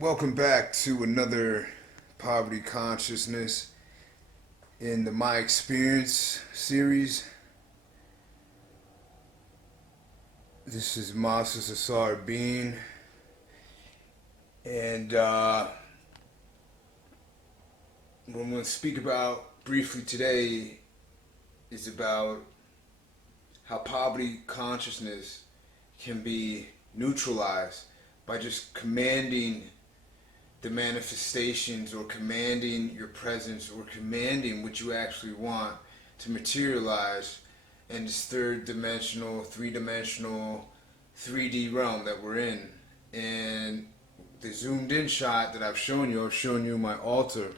Welcome back to another poverty consciousness in the My Experience series. This is Master Sassar Bean, and what I'm going to speak about briefly today is about how poverty consciousness can be neutralized by just commanding the manifestations or commanding your presence or commanding what you actually want to materialize in this third dimensional, three-dimensional, 3D realm that we're in. And the zoomed in shot that I've shown you my altar.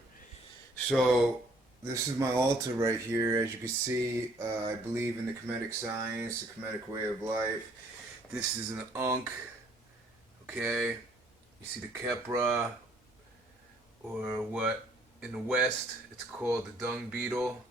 So this is my altar right here. As you can see, I believe in the Kemetic science, the Kemetic way of life. This is an Ankh, okay? You see the Kepra, or what in the West it's called the dung beetle.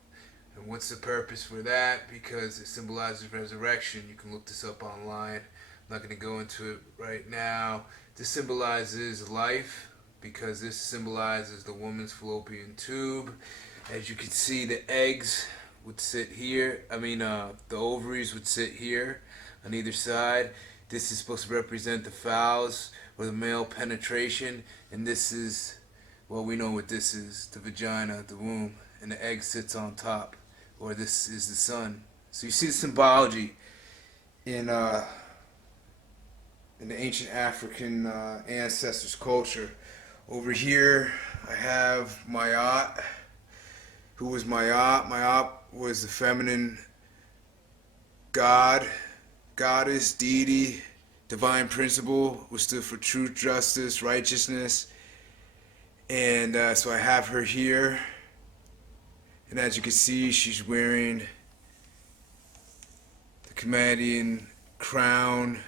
And what's the purpose for that? Because it symbolizes resurrection. You can look this up online. I'm not going to go into it right now. This symbolizes life because this symbolizes the woman's fallopian tube. As you can see, the eggs would sit here. The ovaries would sit here on either side. This is supposed to represent the phallus or the male penetration, and this is, well, we know what this is, the vagina, the womb, and the egg sits on top, or this is the sun. So you see the symbology in the ancient African ancestors' culture. Over here, I have Mayat. Who was Mayat? Mayat was the feminine god, goddess, deity, divine principle, which stood for truth, justice, righteousness. And so I have her here. And as you can see, she's wearing the Canadian crown.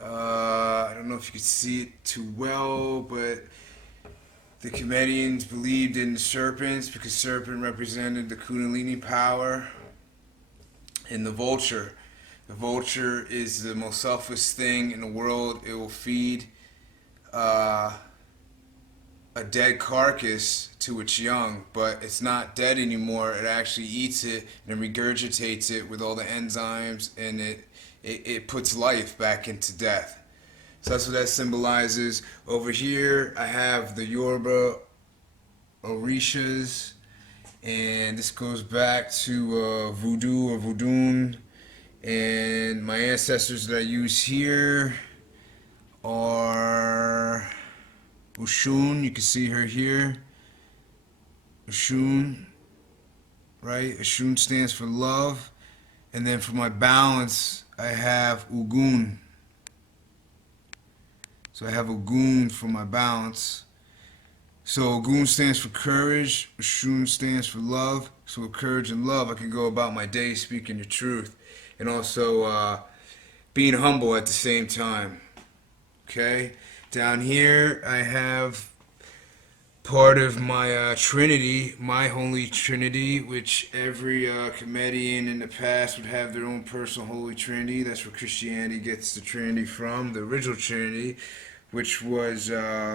I don't know if you can see it too well, but the Canadians believed in serpents because serpent represented the Kundalini power. And the vulture. The vulture is the most selfless thing in the world. It will feed a dead carcass to its young, but it's not dead anymore. It actually eats it and regurgitates it with all the enzymes, and it puts life back into death. So that's what that symbolizes. Over here, I have the Yoruba Orishas, and this goes back to voodoo or voodoo. And my ancestors that I use here are Oshun. You can see her here. Oshun, right? Oshun stands for love. And then for my balance, I have Ogun. So I have Ogun for my balance. So Ogun stands for courage. Oshun stands for love. So with courage and love, I can go about my day speaking the truth. And also being humble at the same time. Okay? Down here, I have part of my Trinity, my Holy Trinity, which every comedian in the past would have their own personal Holy Trinity. That's where Christianity gets the Trinity from, the original Trinity, which was wow,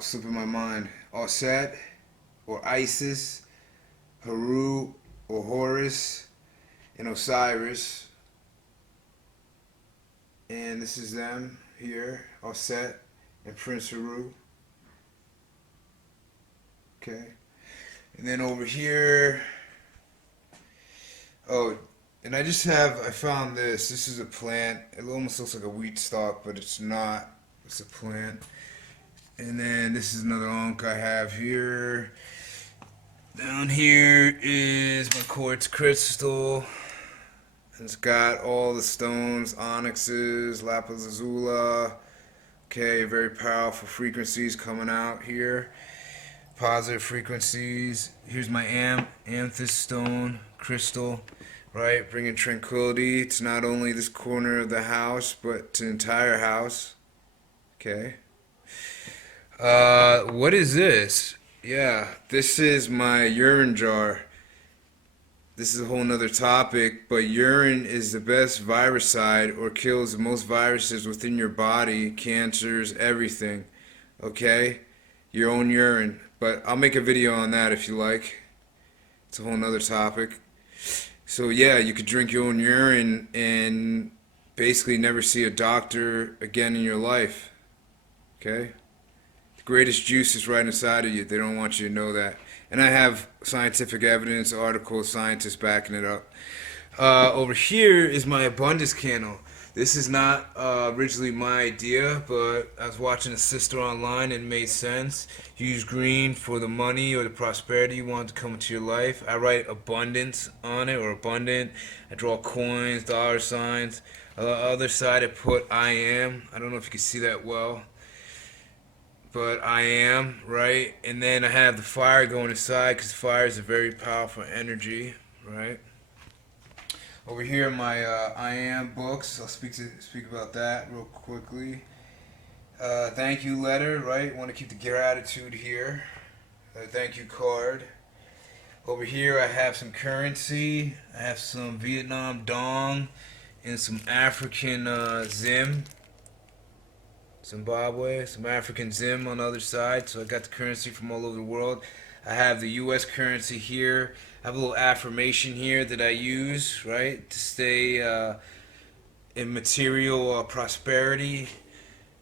slipping my mind. Osset, or Isis, Haru, or Horus, and Osiris. And this is them here, Osset and Prince Haru. Okay. And then over here, oh, and I found this. This is a plant. It almost looks like a wheat stalk, but it's not. It's a plant. And then this is another Ankh I have here. Down here is my quartz crystal. It's got all the stones, onyxes, lapis lazuli. Okay, very powerful frequencies coming out here. Positive frequencies. Here's my amethyst stone crystal, right? Bringing tranquility to not only this corner of the house, but to the entire house. Okay. What is this? Yeah, this is my urine jar. this is a whole nother topic, but urine is the best viricide or kills the most viruses within your body, cancers, everything. Okay? Your own urine. But I'll make a video on that if you like. It's a whole nother topic. So yeah, you could drink your own urine and basically never see a doctor again in your life. Okay? The greatest juice is right inside of you. They don't want you to know that. And I have scientific evidence, articles, scientists backing it up. Over here is my abundance candle. This is not originally my idea, but I was watching a sister online and it made sense. Use green for the money or the prosperity you want to come into your life. I write abundance on it, or abundant. I draw coins, dollar signs. On the other side I put I am. I don't know if you can see that well, but I am, right? And then I have the fire going inside, because fire is a very powerful energy, right? Over here, my I am books. I'll speak about that real quickly. Thank you letter, right? Want to keep the gratitude here. Thank you card. Over here, I have some currency. I have some Vietnam dong and some African zim. Zimbabwe, some African zim on the other side. So I got the currency from all over the world. I have the U.S. currency here. I have a little affirmation here that I use, right, to stay in material prosperity.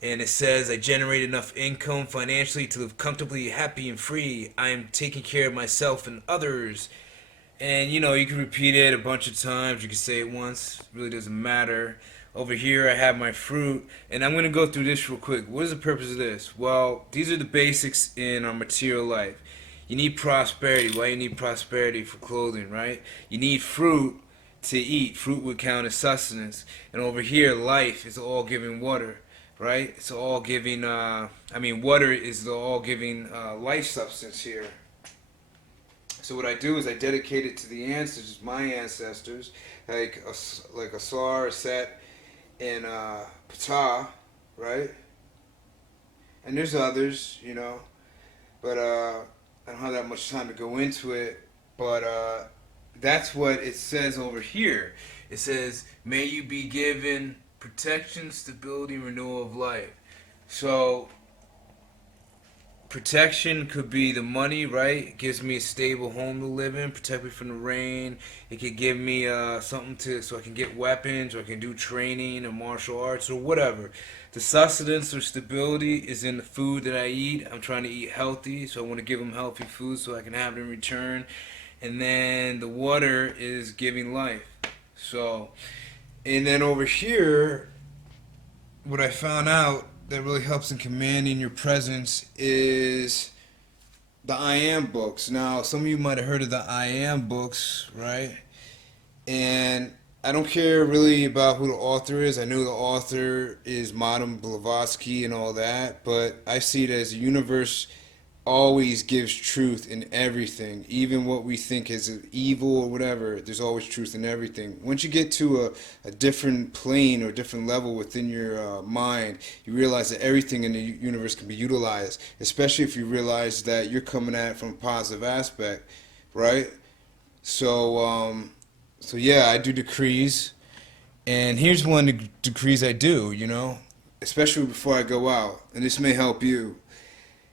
And it says, I generate enough income financially to live comfortably, happy, and free. I am taking care of myself and others. And, you know, you can repeat it a bunch of times. You can say it once. It really doesn't matter. Over here, I have my fruit. And I'm going to go through this real quick. What is the purpose of this? Well, these are the basics in our material life. You need prosperity. Why you need prosperity? For clothing, right? You need fruit to eat. Fruit would count as sustenance. And over here, life is all giving water, right? It's all giving, water is the all giving life substance here. So what I do is I dedicate it to the ancestors, my ancestors, like Asar, Set, and Ptah, right? And there's others, you know, but I don't have that much time to go into it. But that's what it says over here. It says, may you be given protection, stability, renewal of life. So protection could be the money, right? It gives me a stable home to live in, protect me from the rain. It could give me something so I can get weapons, or I can do training or martial arts or whatever. The sustenance or stability is in the food that I eat. I'm trying to eat healthy, so I want to give them healthy food so I can have it in return. And then the water is giving life. So, and then over here, what I found out that really helps in commanding your presence is the I Am books. Now, some of you might have heard of the I Am books, right? And I don't care really about who the author is. I know the author is Madame Blavatsky and all that, but I see it as the universe always gives truth in everything, even what we think is evil or whatever. There's always truth in everything. Once you get to a different plane or different level within your mind, you realize that everything in the universe can be utilized, especially if you realize that you're coming at it from a positive aspect, right? So yeah, I do decrees, and here's one of the decrees I do, you know, especially before I go out, and this may help you.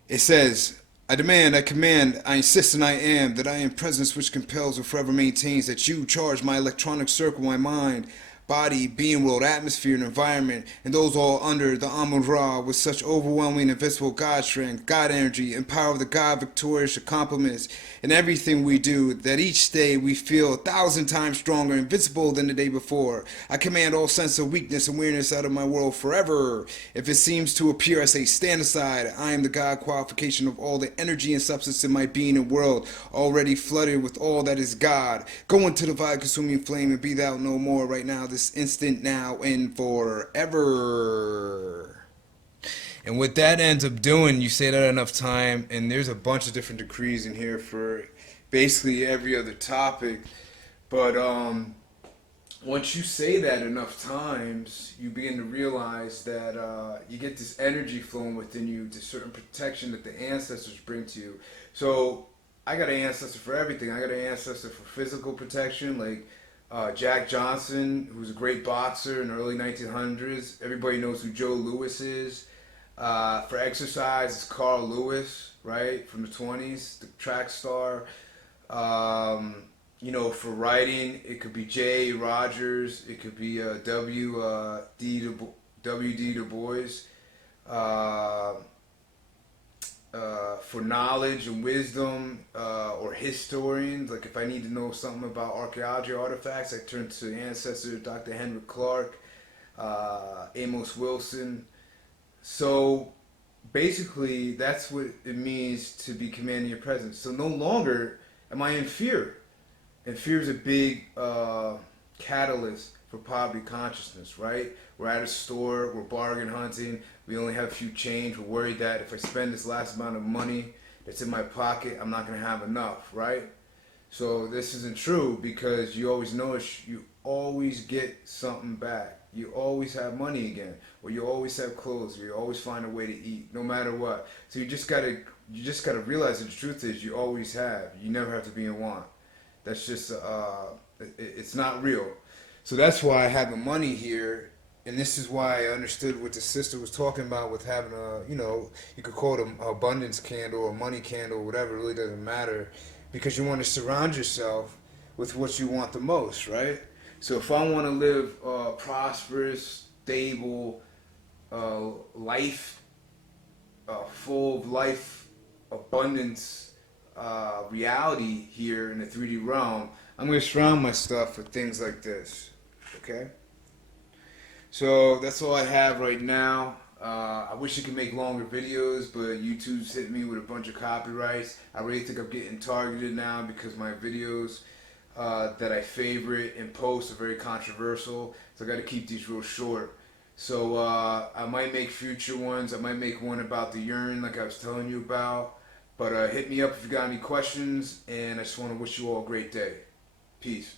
It says, I demand, I command, I insist, and I am, that I am presence which compels or forever maintains that you charge my electronic circle, my mind, body, being world, atmosphere, and environment, and those all under the Amun-Ra with such overwhelming invisible God strength, God energy, and power of the God victorious accomplishments in everything we do, that each day we feel 1,000 times stronger, invincible than the day before. I command all sense of weakness and weariness out of my world forever. If it seems to appear, I say, stand aside. I am the God qualification of all the energy and substance in my being and world, already flooded with all that is God. Go into the fire-consuming flame and be thou no more right now, this instant, now, and forever. And what that ends up doing, you say that enough time, and there's a bunch of different decrees in here for basically every other topic. But once you say that enough times, you begin to realize that you get this energy flowing within you, to certain protection that the ancestors bring to you. So I got an ancestor for everything. I got an ancestor for physical protection, like Jack Johnson, who was a great boxer in the early 1900s. Everybody knows who Joe Louis is. For exercise, it's Carl Lewis, right, from the 20s, the track star. Um, for writing, it could be J. Rogers. It could be W. D. Du Bois. Uh, for knowledge and wisdom, or historians. Like if I need to know something about archaeology artifacts, I turn to ancestor Dr. Henry Clark, Amos Wilson. So basically, that's what it means to be commanding your presence. So no longer am I in fear. And fear is a big catalyst for poverty consciousness, right? We're at a store, we're bargain hunting, we only have a few change, we're worried that if I spend this last amount of money that's in my pocket, I'm not going to have enough, right? So this isn't true because you always notice you always get something back. You always have money again, or you always have clothes, or you always find a way to eat, no matter what. So you just gotta realize that the truth is you always have. You never have to be in want. That's just it's not real. So that's why I have the money here, and this is why I understood what the sister was talking about with having you could call it an abundance candle or money candle, or whatever. It really doesn't matter, because you want to surround yourself with what you want the most, right? So if I want to live prosperous, stable life, full of life, abundance, reality here in the 3D realm, I'm going to surround my stuff with things like this. Okay? So that's all I have right now. I wish I could make longer videos, but YouTube's hit me with a bunch of copyrights. I really think I'm getting targeted now because my videos that I favorite and post are very controversial. So I got to keep these real short. So I might make future ones. I might make one about the urine like I was telling you about. But hit me up if you got any questions, and I just want to wish you all a great day. Peace.